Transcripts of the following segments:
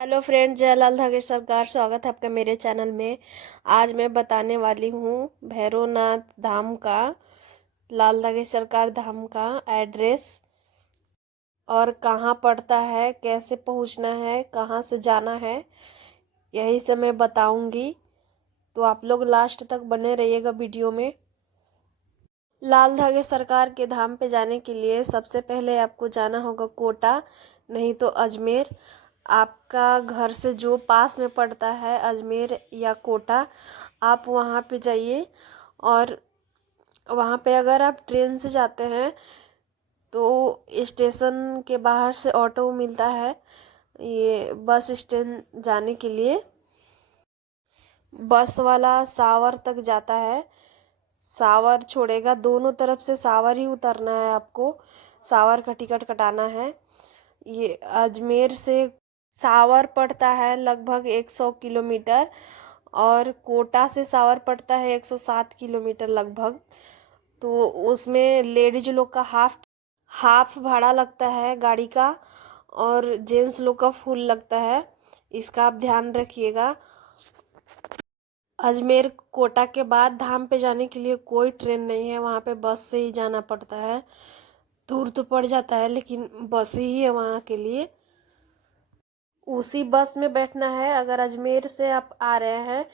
Hello friend, Jailal धागे सरकार स्वागत है आपका मेरे चैनल में। आज मैं बताने वाली हूँ भैरवनाथ धाम का, लाल धागे सरकार धाम का एड्रेस और कहाँ पड़ता है, कैसे पहुँचना है, कहाँ से जाना है, यही सब मैं बताऊंगी। तो आप लोग लास्ट तक बने रहिएगा वीडियो में। लाल धागे सरकार के धाम पे जाने के लिए सबसे पहले आपको जाना होगा कोटा, नहीं तो अजमेर। आपका घर से जो पास में पड़ता है अजमेर या कोटा, आप वहाँ पे जाइए। और वहाँ पे अगर आप ट्रेन से जाते हैं तो स्टेशन के बाहर से ऑटो मिलता है, ये बस स्टैंड जाने के लिए। बस वाला सावर तक जाता है, सावर छोड़ेगा, दोनों तरफ से सावर ही उतरना है आपको, सावर का टिकट कटाना है। ये अजमेर से सावर पड़ता है लगभग 100 किलोमीटर और कोटा से सावर पड़ता है 107 किलोमीटर लगभग। तो उसमें लेडीज लोग का हाफ हाफ भाड़ा लगता है गाड़ी का और जेंट्स लोग का फुल लगता है, इसका आप ध्यान रखिएगा। अजमेर कोटा के बाद धाम पे जाने के लिए कोई ट्रेन नहीं है, वहाँ पे बस से ही जाना पड़ता है। दूर तो पड़ जाता है लेकिन बस ही है वहाँ के लिए, उसी बस में बैठना है। अगर अजमेर से आप आ रहे हैं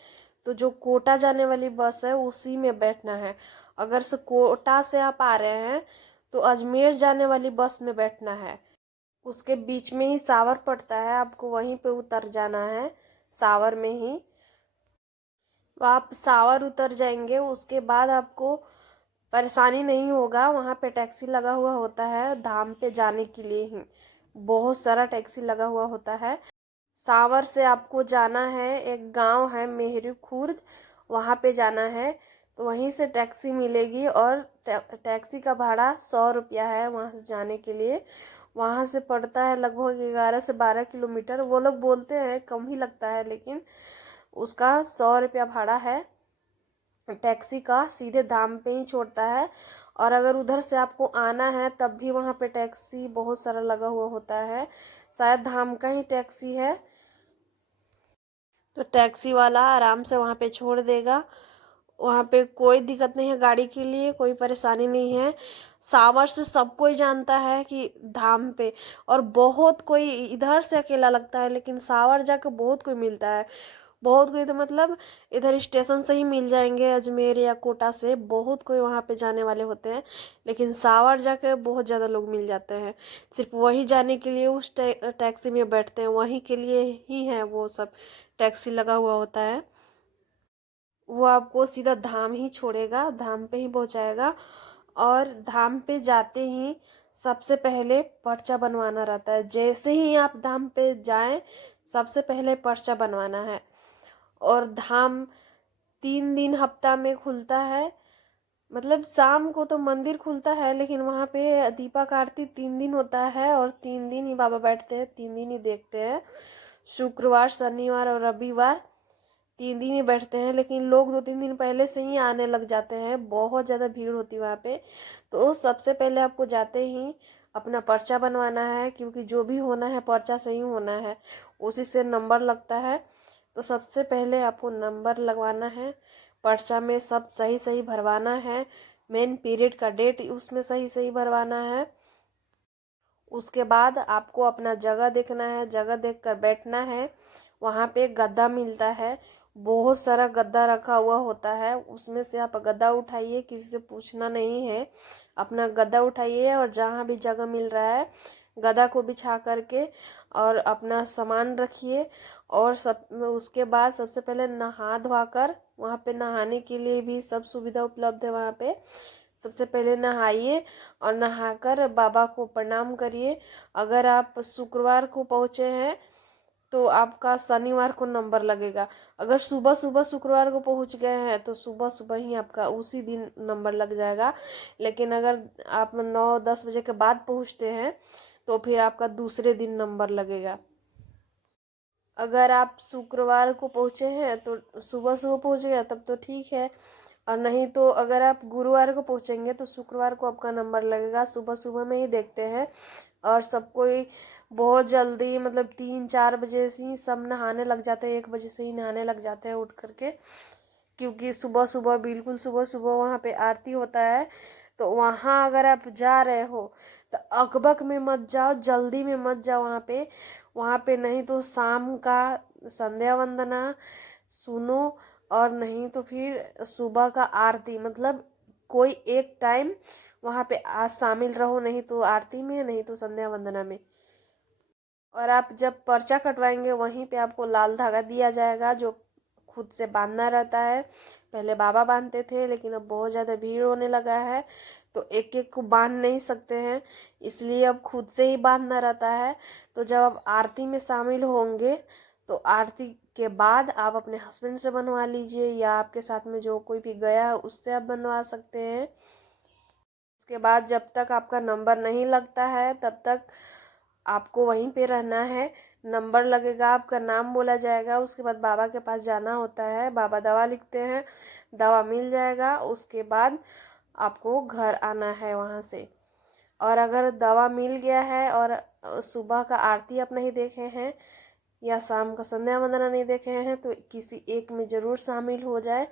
तो जो कोटा जाने वाली बस है उसी में बैठना है। अगर से कोटा से आप आ रहे हैं तो अजमेर जाने वाली बस में बैठना है। उसके बीच में ही सावर पड़ता है, आपको वहीं पे उतर जाना है, सावर में ही। तो आप सावर उतर जाएंगे, उसके बाद आपको परेशानी नहीं होगा। वहाँ पे टैक्सी लगा हुआ होता है धाम पे जाने के लिए ही, बहुत सारा टैक्सी लगा हुआ होता है। सावर से आपको जाना है, एक गांव है मेहरी खुर्द, वहाँ पे जाना है। तो वहीं से टैक्सी मिलेगी और टैक्सी का भाड़ा 100 रुपया है वहाँ से जाने के लिए। वहाँ से पड़ता है लगभग 11 से 12 किलोमीटर। वो लोग बोलते हैं कम ही लगता है लेकिन उसका 100 रुपया भाड़ा है। टैक्सी का सीधे धाम पे ही छोड़ता है। और अगर उधर से आपको आना है तब भी वहाँ पे टैक्सी बहुत सारा लगा हुआ होता है, शायद धाम का ही टैक्सी है। तो टैक्सी वाला आराम से वहाँ पे छोड़ देगा, वहाँ पे कोई दिक्कत नहीं है, गाड़ी के लिए कोई परेशानी नहीं है। सावर से सब कोई जानता है कि धाम पे, और बहुत कोई इधर से अकेला लगता है लेकिन सावर जाके बहुत कोई मिलता है। बहुत कोई तो मतलब इधर स्टेशन से ही मिल जाएंगे, अजमेर या कोटा से बहुत कोई वहाँ पे जाने वाले होते हैं, लेकिन सावर जाके बहुत ज़्यादा लोग मिल जाते हैं। सिर्फ वही जाने के लिए उस टैक्सी में बैठते हैं, वहीं के लिए ही है वो सब टैक्सी लगा हुआ होता है। वो आपको सीधा धाम ही छोड़ेगा, धाम पे ही पहुंचाएगा। और धाम पे जाते ही सबसे पहले पर्चा बनवाना रहता है। जैसे ही आप धाम पे जाएं सबसे पहले पर्चा बनवाना है। और धाम 3 दिन हफ्ता में खुलता है, मतलब शाम को तो मंदिर खुलता है लेकिन वहाँ पे दीपक आरती 3 दिन होता है और 3 दिन ही बाबा बैठते हैं, 3 दिन ही देखते हैं। शुक्रवार, शनिवार और रविवार 3 दिन ही बैठते हैं, लेकिन लोग 2-3 दिन पहले से ही आने लग जाते हैं, बहुत ज़्यादा भीड़ होती है वहाँ पे। तो सबसे पहले आपको जाते ही अपना पर्चा बनवाना है, क्योंकि जो भी होना है पर्चा से ही होना है, उसी से नंबर लगता है। तो सबसे पहले आपको नंबर लगवाना है, पर्चा में सब सही सही भरवाना है, मेन पीरियड का डेट उसमें सही सही भरवाना है। उसके बाद आपको अपना जगह देखना है, जगह देखकर बैठना है। वहाँ पे गद्दा मिलता है, बहुत सारा गद्दा रखा हुआ होता है, उसमें से आप गद्दा उठाइए, किसी से पूछना नहीं है, अपना गद्दा उठाइए और जहाँ भी जगह मिल रहा है गद्दा को बिछा करके और अपना सामान रखिए। और सब उसके बाद सबसे पहले नहा धोवा कर, वहाँ पे नहाने के लिए भी सब सुविधा उपलब्ध है वहाँ पे। सबसे पहले नहाइए और नहाकर बाबा को प्रणाम करिए। अगर आप शुक्रवार को पहुँचे हैं तो आपका शनिवार को नंबर लगेगा। अगर सुबह सुबह शुक्रवार को पहुंच गए हैं तो सुबह सुबह ही आपका उसी दिन नंबर लग जाएगा। लेकिन अगर आप 9-10 बजे के बाद पहुंचते हैं तो फिर आपका दूसरे दिन नंबर लगेगा। अगर आप शुक्रवार को पहुंचे हैं तो सुबह सुबह पहुंच गया तब तो ठीक है, और नहीं तो अगर आप गुरुवार को पहुंचेंगे तो शुक्रवार को आपका नंबर लगेगा। सुबह सुबह में ही देखते हैं और सब कोई बहुत जल्दी, मतलब 3-4 बजे से ही सब नहाने लग जाते हैं, 1 बजे से ही नहाने लग जाते हैं उठ करके, क्योंकि सुबह सुबह, बिल्कुल सुबह सुबह वहाँ पे आरती होता है। तो वहाँ अगर आप जा रहे हो तो अकबक में मत जाओ, जल्दी में मत जाओ वहाँ पे नहीं तो शाम का संध्या वंदना सुनो, और नहीं तो फिर सुबह का आरती, मतलब कोई एक टाइम वहाँ पे आज शामिल रहो, नहीं तो आरती में, नहीं तो संध्या वंदना में। और आप जब पर्चा कटवाएंगे वहीं पे आपको लाल धागा दिया जाएगा, जो खुद से बांधना रहता है। पहले बाबा बांधते थे, लेकिन अब बहुत ज़्यादा भीड़ होने लगा है तो एक एक को बांध नहीं सकते हैं, इसलिए अब खुद से ही बांधना रहता है। तो जब आप आरती में शामिल होंगे तो आरती के बाद आप अपने हस्बैंड से बनवा लीजिए, या आपके साथ में जो कोई भी गया है उससे आप बनवा सकते हैं। उसके बाद जब तक आपका नंबर नहीं लगता है तब तक आपको वहीं पे रहना है। नंबर लगेगा, आपका नाम बोला जाएगा, उसके बाद बाबा के पास जाना होता है, बाबा दवा लिखते हैं, दवा मिल जाएगा, उसके बाद आपको घर आना है वहाँ से। और अगर दवा मिल गया है और सुबह का आरती आप नहीं देखे हैं या शाम का संध्या वंदना नहीं देखे हैं तो किसी एक में ज़रूर शामिल हो जाए,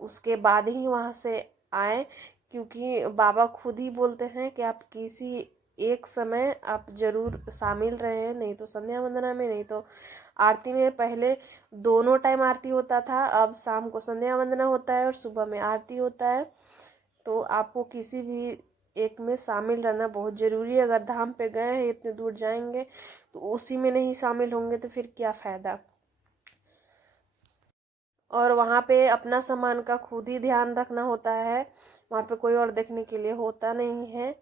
उसके बाद ही वहाँ से आए, क्योंकि बाबा खुद ही बोलते हैं कि आप किसी एक समय आप जरूर शामिल रहे, नहीं तो संध्या वंदना में, नहीं तो आरती में। पहले दोनों टाइम आरती होता था, अब शाम को संध्या वंदना होता है और सुबह में आरती होता है। तो आपको किसी भी एक में शामिल रहना बहुत ज़रूरी है। अगर धाम पे गए हैं, इतने दूर जाएंगे तो उसी में नहीं शामिल होंगे तो फिर क्या फ़ायदा। और वहाँ पे अपना सामान का खुद ही ध्यान रखना होता है, वहाँ पे कोई और देखने के लिए होता नहीं है।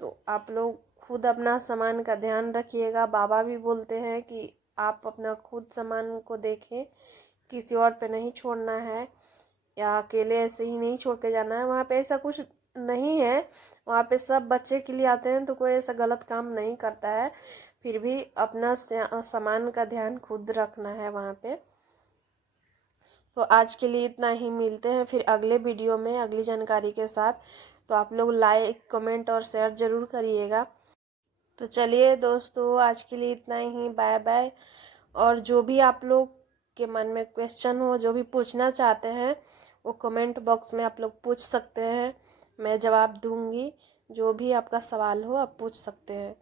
तो आप लोग खुद अपना सामान का ध्यान रखिएगा। बाबा भी बोलते हैं कि आप अपना खुद सामान को देखें, किसी और पे नहीं छोड़ना है, या अकेले ऐसे ही नहीं छोड़ के जाना है। वहाँ पे ऐसा कुछ नहीं है, वहाँ पे सब बच्चे के लिए आते हैं, तो कोई ऐसा गलत काम नहीं करता है। फिर भी अपना सामान का ध्यान खुद रखना है वहाँ पे। तो आज के लिए इतना ही, मिलते हैं फिर अगले वीडियो में अगली जानकारी के साथ। तो आप लोग लाइक, कमेंट और शेयर ज़रूर करिएगा। तो चलिए दोस्तों, आज के लिए इतना ही, बाय बाय। और जो भी आप लोग के मन में क्वेश्चन हो, जो भी पूछना चाहते हैं, वो कमेंट बॉक्स में आप लोग पूछ सकते हैं, मैं जवाब दूंगी। जो भी आपका सवाल हो आप पूछ सकते हैं।